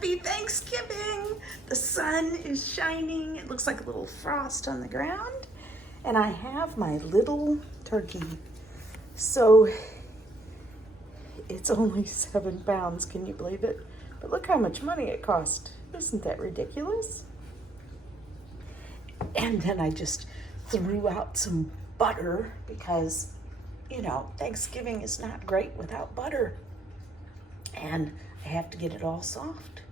Happy Thanksgiving! The sun is shining. It looks like a little frost on the ground. And I have my little turkey. So it's only 7 pounds, can you believe it? But look how much money it cost. Isn't that ridiculous? And then I just threw out some butter because, you know, Thanksgiving is not great without butter. And I have to get it all soft.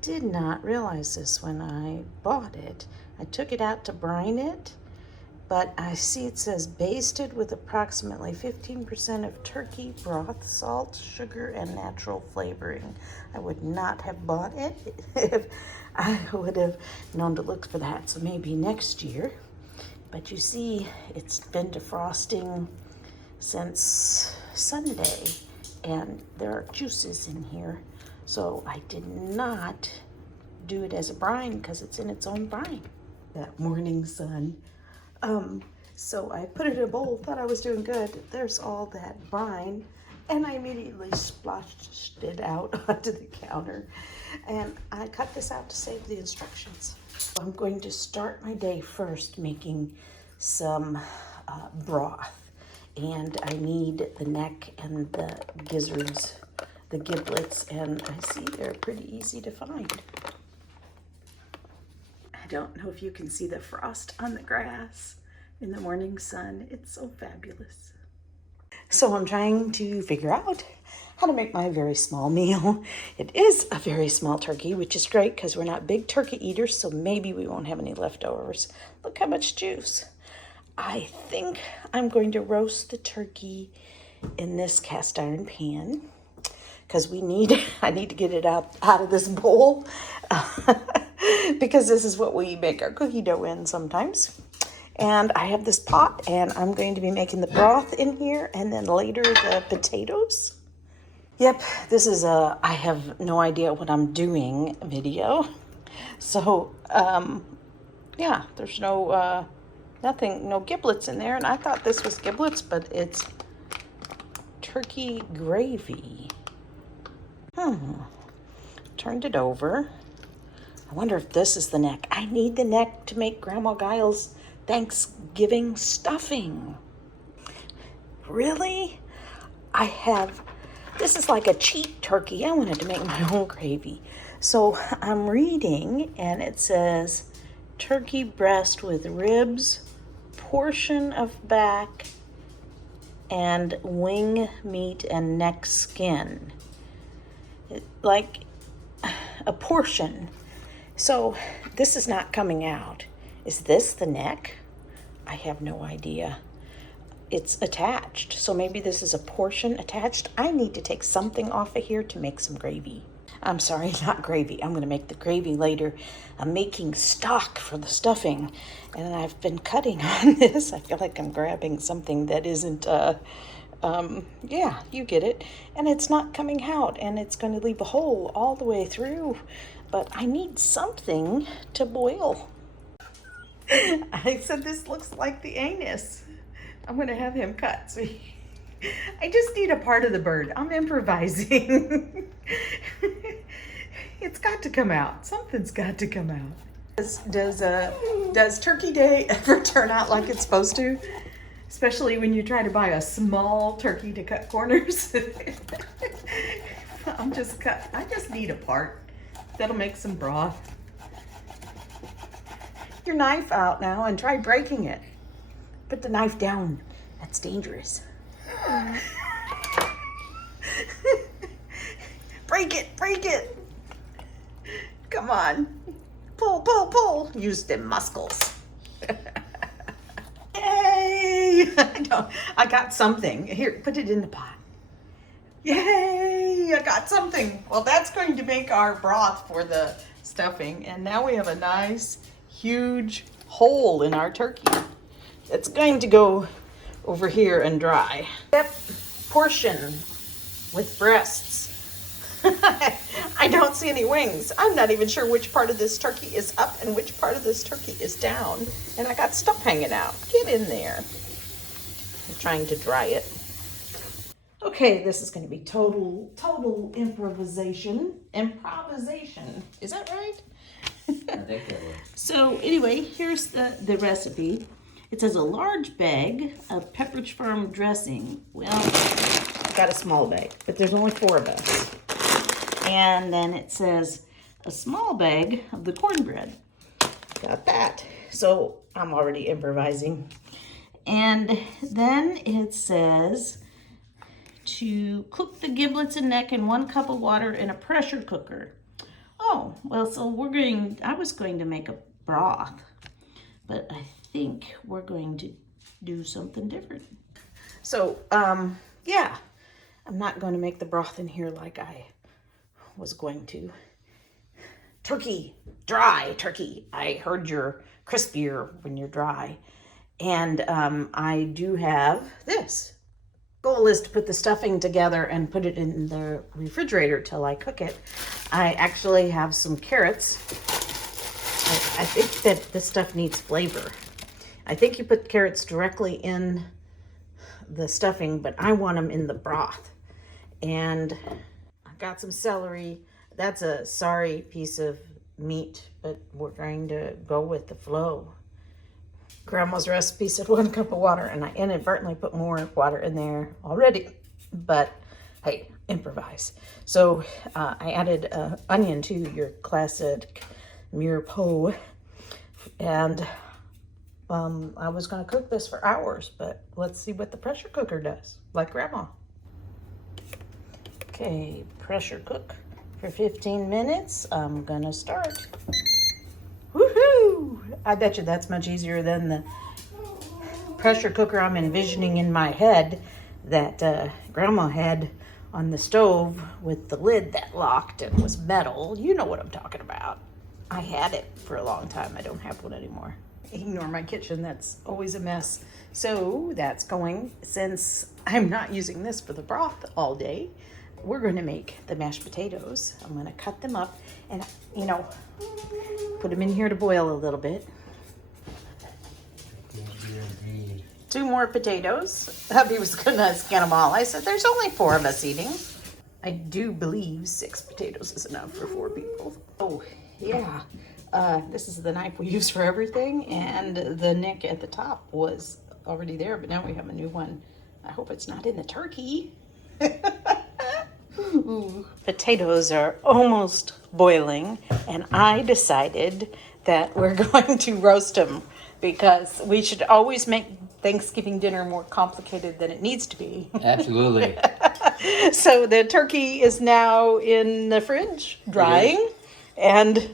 Did not realize this when I bought it. I took it out to brine it, but I see it says basted with approximately 15% of turkey broth, salt, sugar, and natural flavoring. I would not have bought it if I would have known to look for that, so maybe next year. But you see, it's been defrosting since Sunday, and there are juices in here. So I did not do it as a brine because it's in its own brine. That morning sun. So I put it in a bowl, thought I was doing good. There's all that brine, and I immediately splashed it out onto the counter. And I cut this out to save the instructions. I'm going to start my day first making some broth. And I need the neck and the gizzards, the giblets, and I see they're pretty easy to find. I don't know if you can see the frost on the grass in the morning sun. It's so fabulous. So I'm trying to figure out how to make my very small meal. It is a very small turkey, which is great because we're not big turkey eaters, so maybe we won't have any leftovers. Look how much juice. I think I'm going to roast the turkey in this cast iron pan because I need to get it out of this bowl because this is what we make our cookie dough in sometimes. And I have this pot, and I'm going to be making the broth in here, and then later the potatoes. Yep, this is a I have no idea what I'm doing video. So, yeah, there's no giblets in there, and I thought this was giblets, but it's turkey gravy. Turned it over. I wonder if this is the neck. I need the neck to make Grandma Geile's Thanksgiving stuffing. Really? This is like a cheap turkey. I wanted to make my own gravy. So I'm reading, and it says turkey breast with ribs, portion of back, and wing meat and neck skin. Like a portion. So this is not coming out. Is this the neck? I have no idea. It's attached, so maybe this is a portion attached. I need to take something off of here to make some gravy. I'm sorry, not gravy. I'm going to make the gravy later. I'm making stock for the stuffing, and I've been cutting on this. I feel like I'm grabbing something that isn't, yeah, you get it. And it's not coming out, and it's going to leave a hole all the way through. But I need something to boil. I said this looks like the anus. I'm going to have him cut. So I just need a part of the bird. I'm improvising. It's got to come out. Something's got to come out. Does Turkey Day ever turn out like it's supposed to? Especially when you try to buy a small turkey to cut corners. I just need a part. That'll make some broth. Your knife out now and try breaking it. Put the knife down. That's dangerous. Break it. Come on. Pull. Use them muscles. Yay! I got something. Here, put it in the pot. Yay! I got something. Well, that's going to make our broth for the stuffing. And now we have a nice, huge hole in our turkey. It's going to go over here and dry. Yep, portion with breasts. I don't see any wings. I'm not even sure which part of this turkey is up and which part of this turkey is down. And I got stuff hanging out. Get in there. I'm trying to dry it. Okay, this is going to be total improvisation. Improvisation. Is that right? I think that was. So anyway, here's the recipe. It says a large bag of Pepperidge Farm dressing. Well, I've got a small bag, but there's only 4 of us. And then it says a small bag of the cornbread. Got that. So I'm already improvising. And then it says to cook the giblets and neck in 1 cup of water in a pressure cooker. Oh, well, so I was going to make a broth, but I think we're going to do something different. So, yeah, I'm not going to make the broth in here like I was going to. Turkey, dry turkey. I heard you're crispier when you're dry. And I do have this. Goal is to put the stuffing together and put it in the refrigerator till I cook it. I actually have some carrots. I think that this stuff needs flavor. I think you put carrots directly in the stuffing, but I want them in the broth. And I've got some celery. That's a sorry piece of meat, but we're going to go with the flow. Grandma's recipe said 1 cup of water, and I inadvertently put more water in there already, but hey, improvise. So I added onion to your classic mirepoix, and I was going to cook this for hours, but let's see what the pressure cooker does, like Grandma. Okay, pressure cook for 15 minutes. I'm going to start. Woohoo! I bet you that's much easier than the pressure cooker I'm envisioning in my head that Grandma had on the stove with the lid that locked and was metal. You know what I'm talking about. I had it for a long time. I don't have one anymore. Ignore my kitchen. That's always a mess. So that's going, since I'm not using this for the broth all day, we're going to make the mashed potatoes. I'm going to cut them up and, you know, put them in here to boil a little bit. 2 more potatoes. Hubby was going to skin them all. I said, there's only 4 of us eating. I do believe 6 potatoes is enough for 4 people. Oh, yeah. This is the knife we use for everything. And the nick at the top was already there, but now we have a new one. I hope it's not in the turkey. Ooh. Potatoes are almost boiling, and I decided that we're going to roast them because we should always make Thanksgiving dinner more complicated than it needs to be. Absolutely. So the turkey is now in the fridge drying, and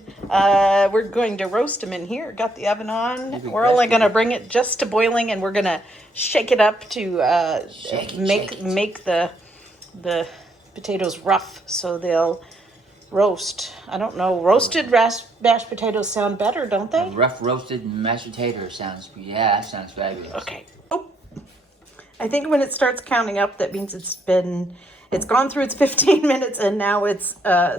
we're going to roast them in here. Got the oven on. We're only going to bring it just to boiling, and we're going to shake it up to make the potatoes rough so they'll roast. I don't know. Roasted mashed potatoes sound better, don't they? Rough roasted mashed potatoes sounds fabulous. Okay. Oh, I think when it starts counting up, that means it's gone through its 15 minutes and now it's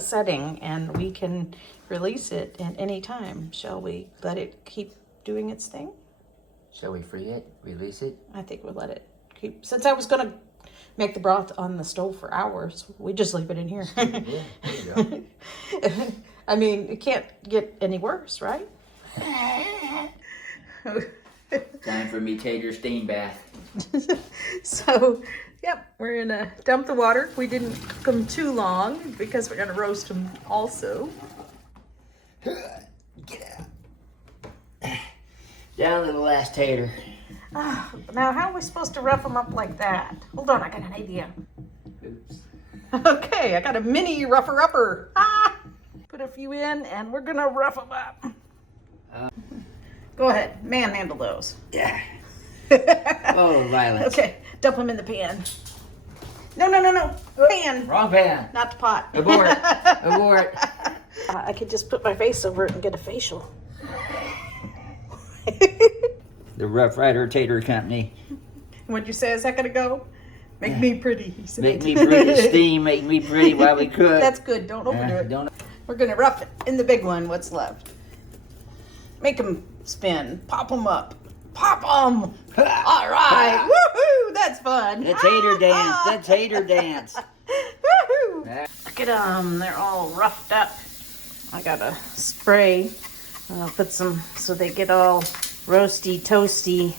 setting, and we can release it at any time. Shall we let it keep doing its thing? Shall we free it? Release it? I think we'll let it keep. Since I was going to make the broth on the stove for hours, we just leave it in here. Yeah, there you go. I mean, it can't get any worse, right? Time for me tater steam bath. So, yep, we're gonna dump the water. We didn't cook them too long because we're gonna roast them also. Get out. Down to the last tater. Now, how are we supposed to rough them up like that? Hold on, I got an idea. Oops. Okay, I got a mini rougher-upper. Put a few in, and we're gonna rough them up. Go ahead, manhandle those. Yeah. Oh, violence. Okay, dump them in the pan. No. Pan. Wrong pan. Not the pot. Abort. Abort. I could just put my face over it and get a facial. The Rough Rider Tater Company. What'd you say a second ago? Make me pretty, he said. Make me pretty, steam, make me pretty while we cook. That's good, don't overdo it. We're gonna rough it in the big one, what's left. Make them spin, pop them up. Pop them. All right. Woohoo! That's fun. The tater dance. The tater dance. Woohoo! Look at them. They're all roughed up. I got to spray. I'll put some so they get all roasty, toasty.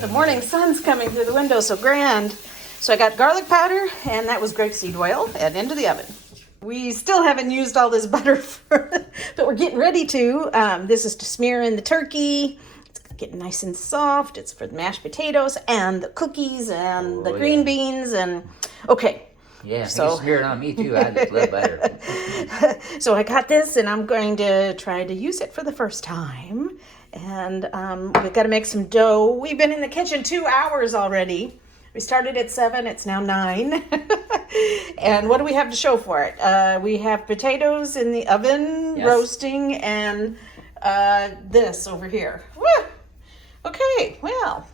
The morning sun's coming through the window, so grand. So I got garlic powder, and that was grapeseed oil, and into the oven. We still haven't used all this butter, but we're getting ready to. This is to smear in the turkey. It's getting nice and soft. It's for the mashed potatoes and the cookies and the green beans. And okay. Yeah, so you smear it on me too. I just love butter. So I got this, and I'm going to try to use it for the first time. And we've got to make some dough. We've been in the kitchen 2 hours already. We started at 7, it's now 9. And what do we have to show for it? We have potatoes in the oven, roasting, and this over here. Woo! Okay, well,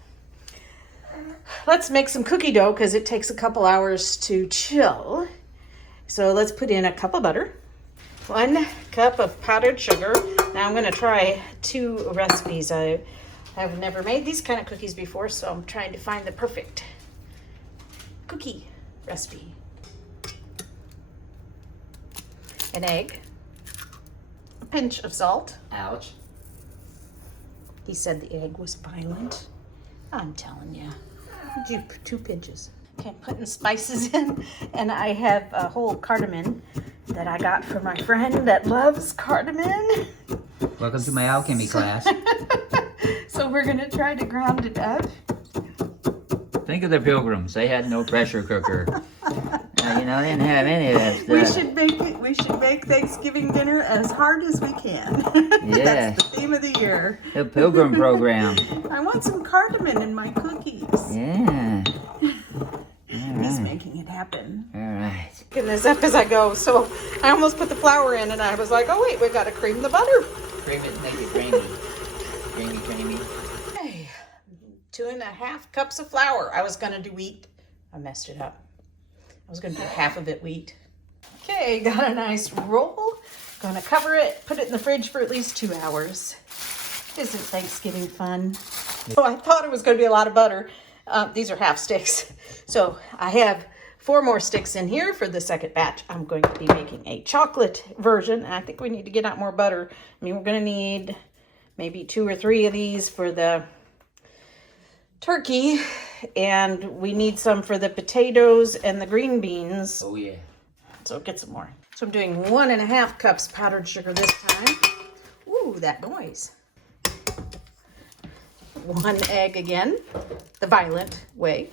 let's make some cookie dough because it takes a couple hours to chill. So let's put in a cup of butter, 1 cup of powdered sugar. Now I'm going to try 2 recipes. I have never made these kind of cookies before, so I'm trying to find the perfect cookie recipe. An egg, a pinch of salt. Ouch. He said the egg was violent. I'm telling you. 2 pinches. Okay, I'm putting spices in, and I have a whole cardamom that I got from my friend that loves cardamom. Welcome to my alchemy class. So we're gonna try to ground it up. Think of the Pilgrims. They had no pressure cooker. They didn't have any of that stuff. We should make Thanksgiving dinner as hard as we can. Yeah. That's the theme of the year. The Pilgrim program. I want some cardamom in my cookies. Yeah. He's making it happen. All right. Getting this up as I go. So I almost put the flour in, and I was like, oh wait, we got to cream the butter. Cream it, make it creamy. Creamy. Okay, 2.5 cups of flour. I was gonna do wheat. I messed it up. I was gonna do half of it wheat. Okay, got a nice roll. Gonna cover it, put it in the fridge for at least 2 hours. Isn't Thanksgiving fun? So I thought it was gonna be a lot of butter. These are half sticks. So I have 4 more sticks in here for the second batch. I'm going to be making a chocolate version. I think we need to get out more butter. I mean, we're gonna need maybe 2 or 3 of these for the turkey, and we need some for the potatoes and the green beans. Oh yeah. So get some more. So I'm doing 1.5 cups powdered sugar this time. Ooh, that noise. 1 egg again, the violent way.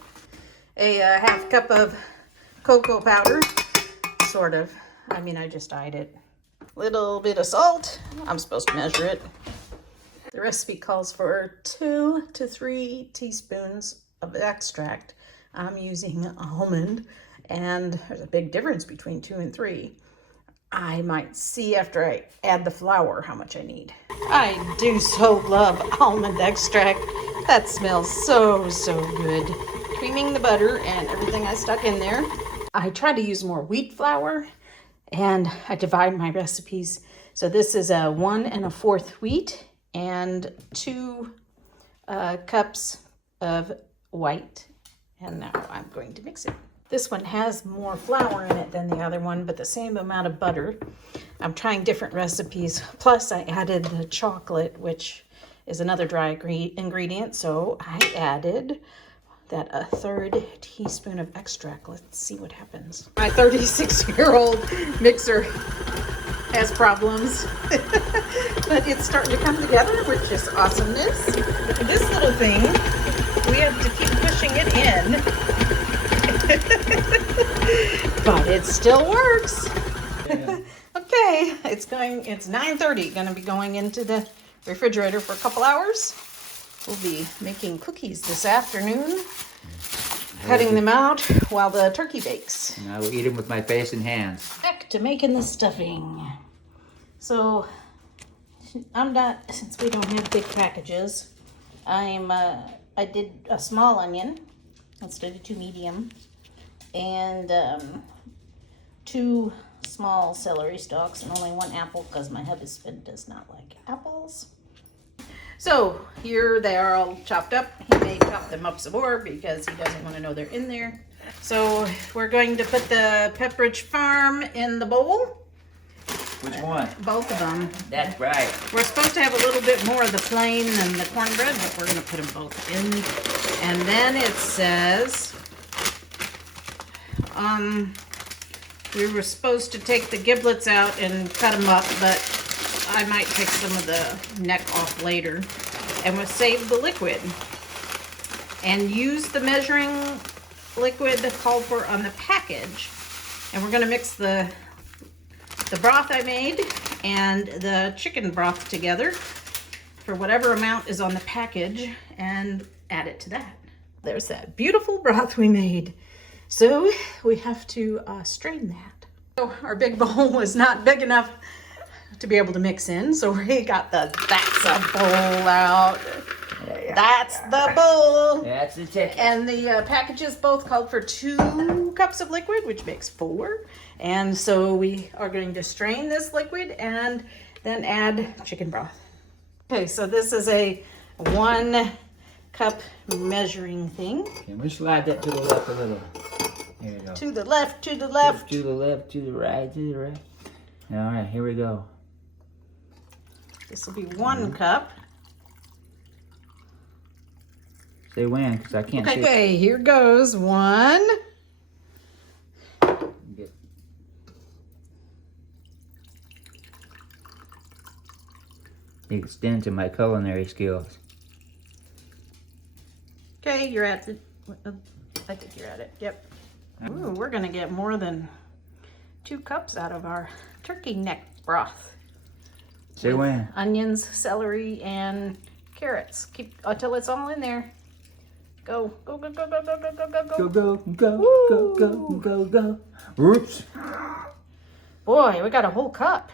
A half cup of cocoa powder, sort of. I mean, I just dyed it. Little bit of salt. I'm supposed to measure it. The recipe calls for 2 to 3 teaspoons of extract. I'm using almond, and there's a big difference between 2 and 3. I might see after I add the flour how much I need. I do so love almond extract. That smells so good. Creaming the butter and everything I stuck in there. I try to use more wheat flour, and I divide my recipes. So this is a 1 1/4 wheat and 2 cups of white. And now I'm going to mix it. This one has more flour in it than the other one, but the same amount of butter. I'm trying different recipes. Plus I added the chocolate, which is another dry ingredient. So I added that 1/3 teaspoon of extract. Let's see what happens. My 36-year-old mixer has problems, but it's starting to come together, which is awesomeness. This little thing, we have to keep pushing it in. But it still works. Yeah. Okay, it's 9:30, gonna be going into the refrigerator for a couple hours. We'll be making cookies this afternoon, cutting them out while the turkey bakes. And I will eat them with my face and hands. Back to making the stuffing. So I'm not, since we don't have big packages, I did a small onion instead of 2 medium, and 2 small celery stalks, and only 1 apple because my husband does not like apples. So here they are all chopped up. He may chop them up some more because he doesn't want to know they're in there. So we're going to put the Pepperidge Farm in the bowl. Which one? Both of them. That's right. We're supposed to have a little bit more of the plain than the cornbread, but we're going to put them both in. And then it says, we were supposed to take the giblets out and cut them up, but I might take some of the neck off later. And we'll save the liquid. And use the measuring liquid called for on the package. And we're going to mix the broth I made and the chicken broth together for whatever amount is on the package and add it to that. There's that beautiful broth we made. So we have to strain that. So our big bowl was not big enough to be able to mix in, so we got that's a bowl out. That's the bowl. That's the ticket. And the packages both called for 2 cups of liquid, which makes 4. And so we are going to strain this liquid and then add chicken broth. Okay, so this is a 1 cup measuring thing. Can we slide that to the left a little? Here we go. To the left, to the left. To the left, to the right, to the right. All right, here we go. This will be 1 cup. Say when, because I can't see. Okay, here goes 1. Get- Extend to my culinary skills. Okay, you're at the, I think you're at it, yep. Ooh, we're gonna get more than 2 cups out of our turkey neck broth. Say when. Onions, celery, and carrots. Keep until it's all in there. Go, go, go, go, go, go, go, go, go, Go, go. go, go, go, go, go. Oops. Boy, we got a whole cup.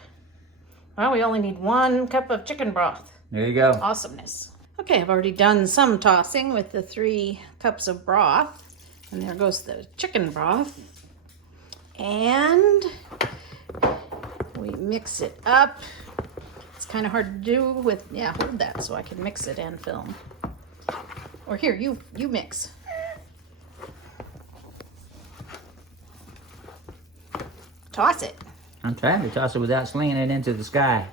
Well, we only need 1 cup of chicken broth. There you go. Awesomeness. Okay, I've already done some tossing with the 3 cups of broth. And there goes the chicken broth. And we mix it up. It's kind of hard to do with, yeah, hold that so I can mix it and film. Or here, you mix. Toss it. I'm trying to toss it without slinging it into the sky.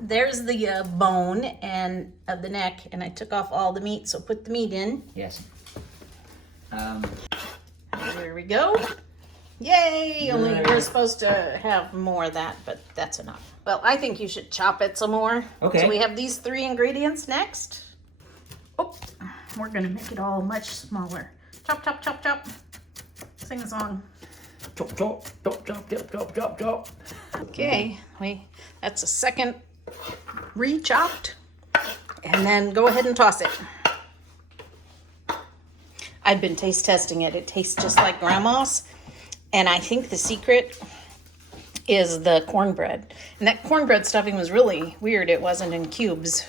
There's the bone and of the neck, and I took off all the meat, so put the meat in. Yes. There we go. Yay! Only we're supposed to have more of that, but that's enough. Well, I think you should chop it some more. Okay. So we have these 3 ingredients next. Oh, we're gonna make it all much smaller. Chop, chop, chop, chop. Sing a song. Chop, chop, chop, chop, chop, chop, chop, chop. Okay, that's a second re-chopped. And then go ahead and toss it. I've been taste testing it. It tastes just like Grandma's. And I think the secret is the cornbread. And that cornbread stuffing was really weird. It wasn't in cubes.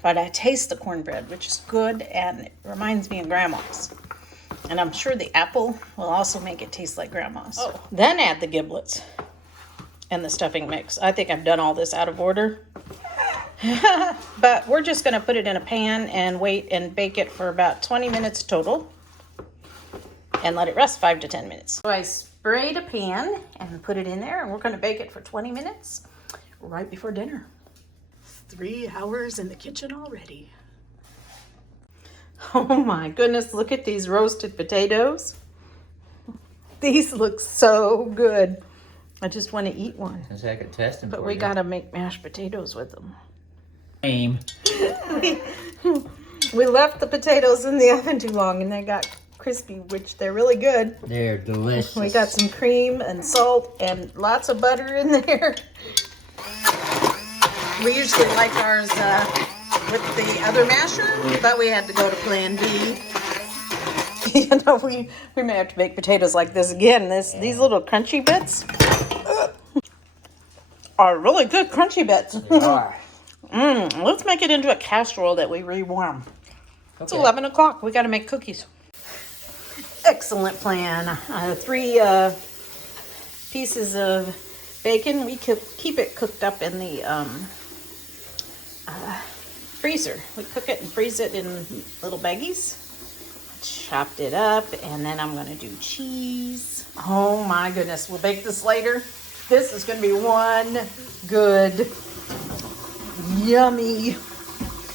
But I taste the cornbread, which is good, and it reminds me of Grandma's. And I'm sure the apple will also make it taste like Grandma's. Oh. Then add the giblets and the stuffing mix. I think I've done all this out of order. But we're just going to put it in a pan and wait and bake it for about 20 minutes total. And let it rest 5 to 10 minutes. So I sprayed a pan and put it in there, and we're going to bake it for 20 minutes right before dinner. 3 hours in the kitchen already. Oh my goodness, look at these roasted potatoes. These look so good. I just want to eat one. Since I could test them. But we got to make mashed potatoes with them. Aim. We left the potatoes in the oven too long and they got crispy, which they're really good. They're delicious. We got some cream and salt and lots of butter in there. We usually like ours with the other masher, but we had to go to Plan B. You know, we may have to make potatoes like this again. These little crunchy bits are really good crunchy bits. They are. Let's make it into a casserole that we rewarm. Okay. It's 11 o'clock. We got to make cookies. Excellent plan. 3 pieces of bacon. We keep it cooked up in the freezer. We cook it and freeze it in little baggies. Chopped it up, and then I'm gonna do cheese. Oh my goodness, we'll bake this later. This is gonna be one good, yummy.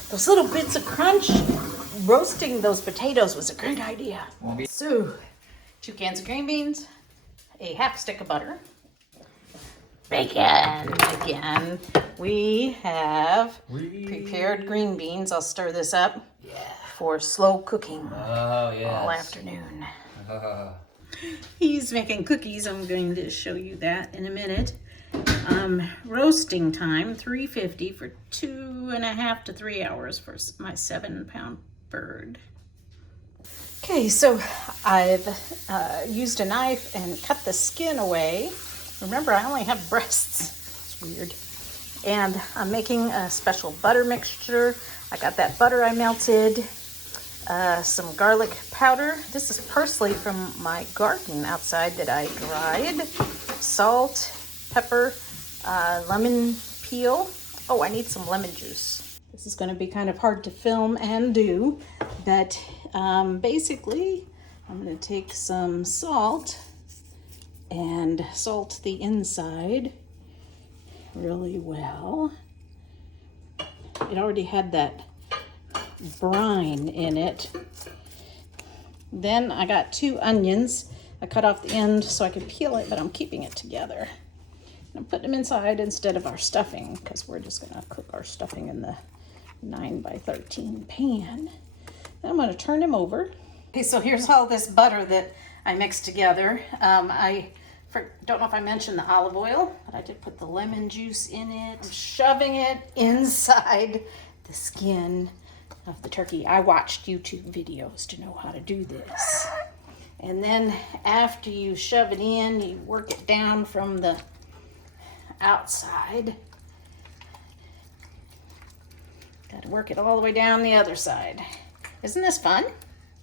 Those little bits of crunch, roasting those potatoes was a great idea. So, 2 cans of green beans, a half stick of butter, bacon again. We have prepared green beans. I'll stir this up for slow cooking Oh, yes. all afternoon. He's making cookies. I'm going to show you that in a minute. Roasting time, 350 for 2.5 to 3 hours for my 7-pound bird. Okay, so I've used a knife and cut the skin away. Remember, I only have breasts. It's weird. And I'm making a special butter mixture. I got that butter I melted. Some garlic powder. This is parsley from my garden outside that I dried. Salt, pepper, lemon peel. Oh, I need some lemon juice. This is going to be kind of hard to film and do, but basically I'm going to take some salt and salt the inside really well. It already had that brine in it. Then I got 2 onions. I cut off the end so I could peel it, but I'm keeping it together. And I'm putting them inside instead of our stuffing, because we're just gonna cook our stuffing in the 9x13 pan. Then I'm gonna turn them over. Okay, so here's all this butter that I mixed together. I don't know if I mentioned the olive oil, but I did put the lemon juice in it. I'm shoving it inside the skin of the turkey. I watched YouTube videos to know how to do this. And then after you shove it in, you work it down from the outside. Got to work it all the way down the other side. Isn't this fun?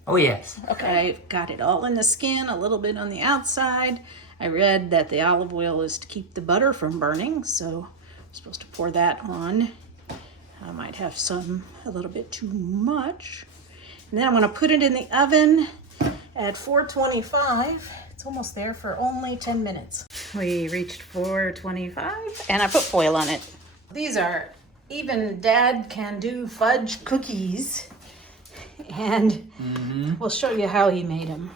Oh, yes. Okay, I've got it all in the skin, a little bit on the outside. I read that the olive oil is to keep the butter from burning, so I'm supposed to pour that on. I might have a little bit too much. And then I'm going to put it in the oven at 425. It's almost there for only 10 minutes. We reached 425 and I put foil on it. These are Even Dad Can Do fudge cookies. And we'll show you how he made them.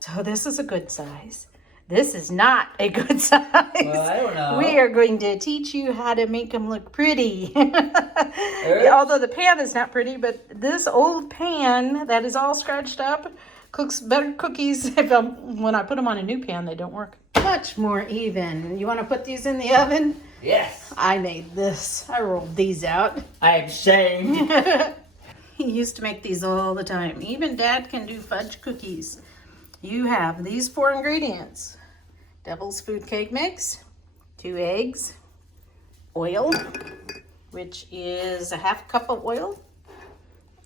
So this is a good size. This is not a good size. Well, I don't know. We are going to teach you how to make them look pretty. Although the pan is not pretty, but this old pan that is all scratched up cooks better cookies. When I put them on a new pan, they don't work. Much more even. You want to put these in the oven? Yes. I made this. I rolled these out. I'm shamed. He used to make these all the time. Even Dad Can Do fudge cookies. You have these 4 ingredients. Devil's food cake mix, 2 eggs, oil, which is a half cup of oil,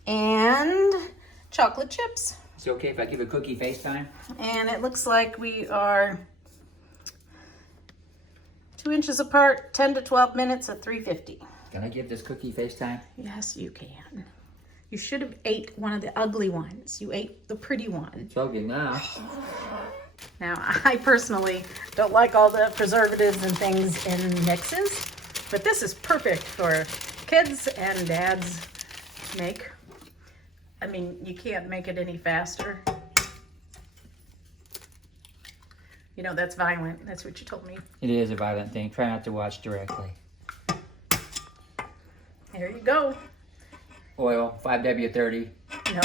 and chocolate chips. Is it okay if I give a cookie FaceTime? And it looks like we are 2 inches apart, 10 to 12 minutes at 350. Can I give this cookie FaceTime? Yes, you can. You should have ate one of the ugly ones. You ate the pretty one. It's ugly now. Now, I personally don't like all the preservatives and things in mixes, but this is perfect for kids and dads to make. I mean, you can't make it any faster. You know, that's violent. That's what you told me. It is a violent thing. Try not to watch directly. There you go. Oil, 5W30. No,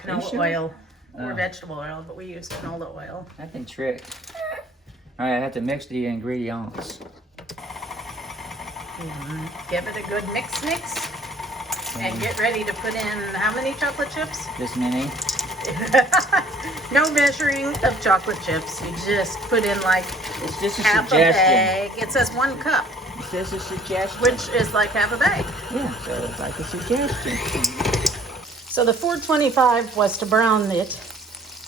canola sure? oil or vegetable oil, but we use canola oil. I've been tricked. All right, I have to mix the ingredients. Give it a good mix. And get ready to put in how many chocolate chips? This many. No measuring of chocolate chips. You just put in like It's just a half a suggestion. bag. It says 1 cup, It's just a suggestion. which is like half a bag. Yeah, so it's like a suggestion. So the 425 was to brown it,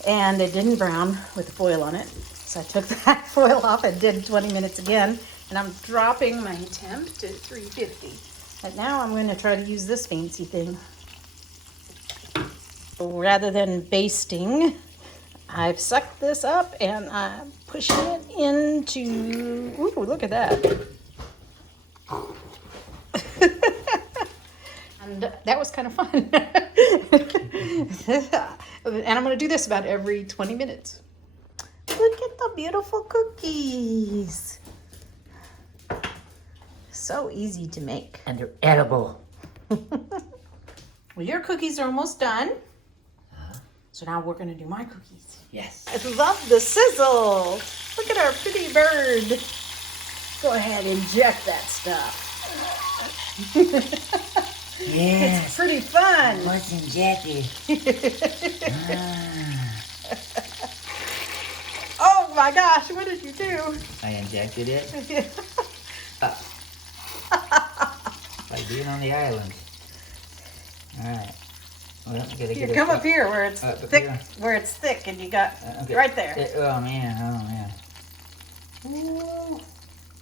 and it didn't brown with the foil on it. So I took that foil off and did 20 minutes again, and I'm dropping my temp to 350. But now I'm going to try to use this fancy thing. Rather than basting, I've sucked this up and I'm pushing it into, ooh, look at that. And that was kind of fun. And I'm going to do this about every 20 minutes. Look at the beautiful cookies. So easy to make. And they're edible. Well, your cookies are almost done. So now we're going to do my cookies. Yes. I love the sizzle. Look at our pretty bird. Go ahead, inject that stuff. Yes. It's pretty fun. What's injected? Oh my gosh, what did you do? I injected it. Like being on the island. Alright. Well, Here, come up here where it's thick, here. where it's thick, and you got Okay. right there. Oh man. Ooh.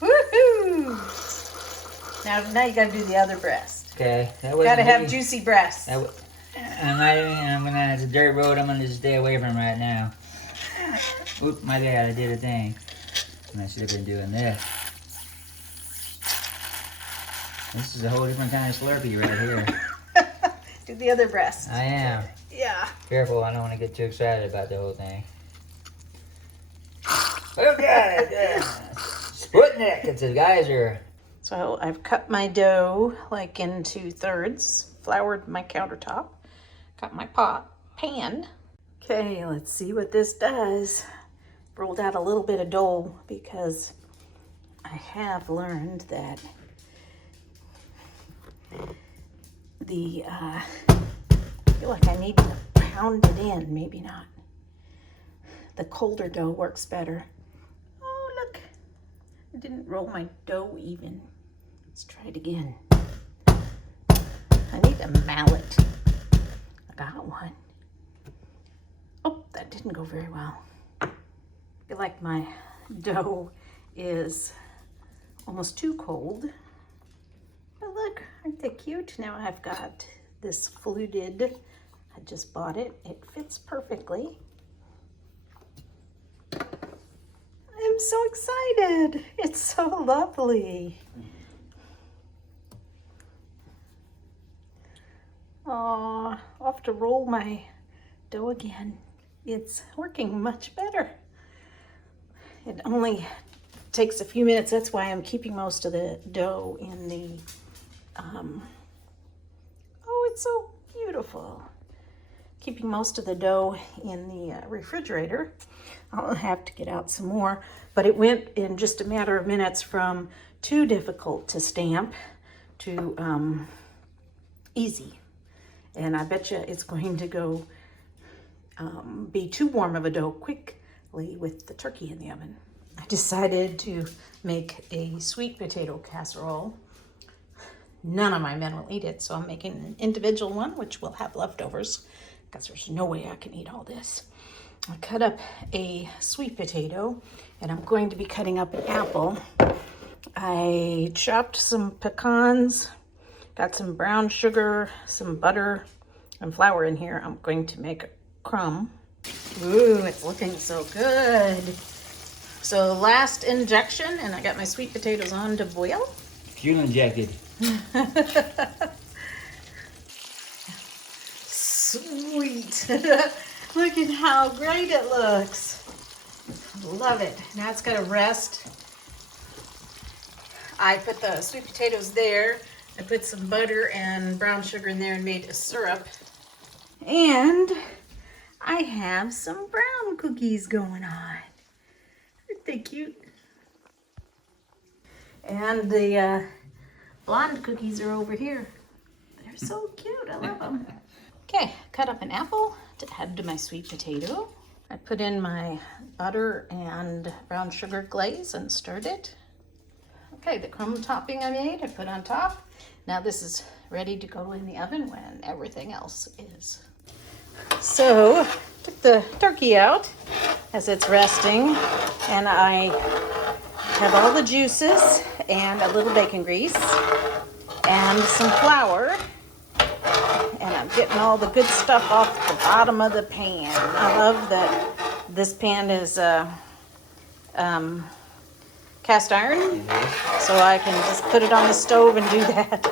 Woohoo! Now you got to do the other breast. Okay. That Got to have me. juicy breasts. I'm gonna, it's a dirt road I'm gonna stay away from right now. Oop, my bad, I did a thing. And I should have been doing this. This is a whole different kind of Slurpee right here. Do the other breast. I am. Yeah. Careful, I don't want to get too excited about the whole thing. Okay, Sputnik, it's a geyser. So I've cut my dough like into thirds, floured my countertop, got my pan. Okay, let's see what this does. Rolled out a little bit of dough because I have learned that I feel like I need to pound it in, maybe not. The colder dough works better. Oh, look, I didn't roll my dough even. Let's try it again. I need a mallet. I got one. Oh, that didn't go very well. I feel like my dough is almost too cold. But look, aren't they cute? Now I've got this fluted. I just bought it. It fits perfectly. I'm so excited. It's so lovely. Oh, I'll have to roll my dough again. It's working much better. It only takes a few minutes. That's why I'm keeping most of the dough in the, oh, it's so beautiful. Keeping most of the dough in the refrigerator. I'll have to get out some more, but it went in just a matter of minutes from too difficult to stamp to easy. And I bet you it's going to go be too warm of a dough quickly with the turkey in the oven. I decided to make a sweet potato casserole. None of my men will eat it, so I'm making an individual one, which will have leftovers, because there's no way I can eat all this. I cut up a sweet potato, and I'm going to be cutting up an apple. I chopped some pecans, got some brown sugar, some butter, and flour in here. I'm going to make a crumb. Ooh, it's looking so good. So last injection, and I got my sweet potatoes on to boil. Fuel injected. Sweet. Look at how great it looks. Love it. Now it's got to rest. I put the sweet potatoes there. I put some butter and brown sugar in there and made a syrup. And I have some brown cookies going on. Aren't they cute? And the blonde cookies are over here. They're so cute. I love them. Okay, cut up an apple to add to my sweet potato. I put in my butter and brown sugar glaze and stirred it. Okay, the crumb topping I made, I put on top. Now this is ready to go in the oven when everything else is. So, took the turkey out as it's resting, and I have all the juices and a little bacon grease. and some flour. And I'm getting all the good stuff off the bottom of the pan. I love that this pan is cast iron, so I can just put it on the stove and do that.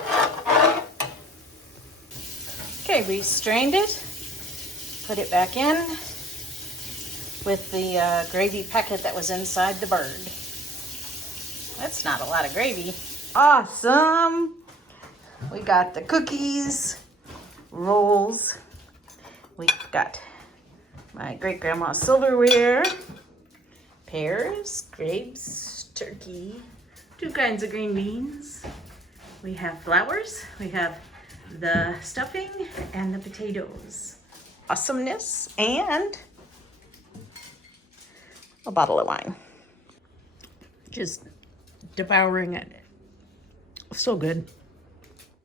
Okay, we strained it, put it back in with the gravy packet that was inside the bird. That's not a lot of gravy. Awesome! We got the cookies, rolls. We've got my great-grandma's silverware, pears, grapes, turkey, 2 kinds of green beans. We have flowers, we have the stuffing, and the potatoes. Awesomeness, and a bottle of wine. Just devouring it. So good.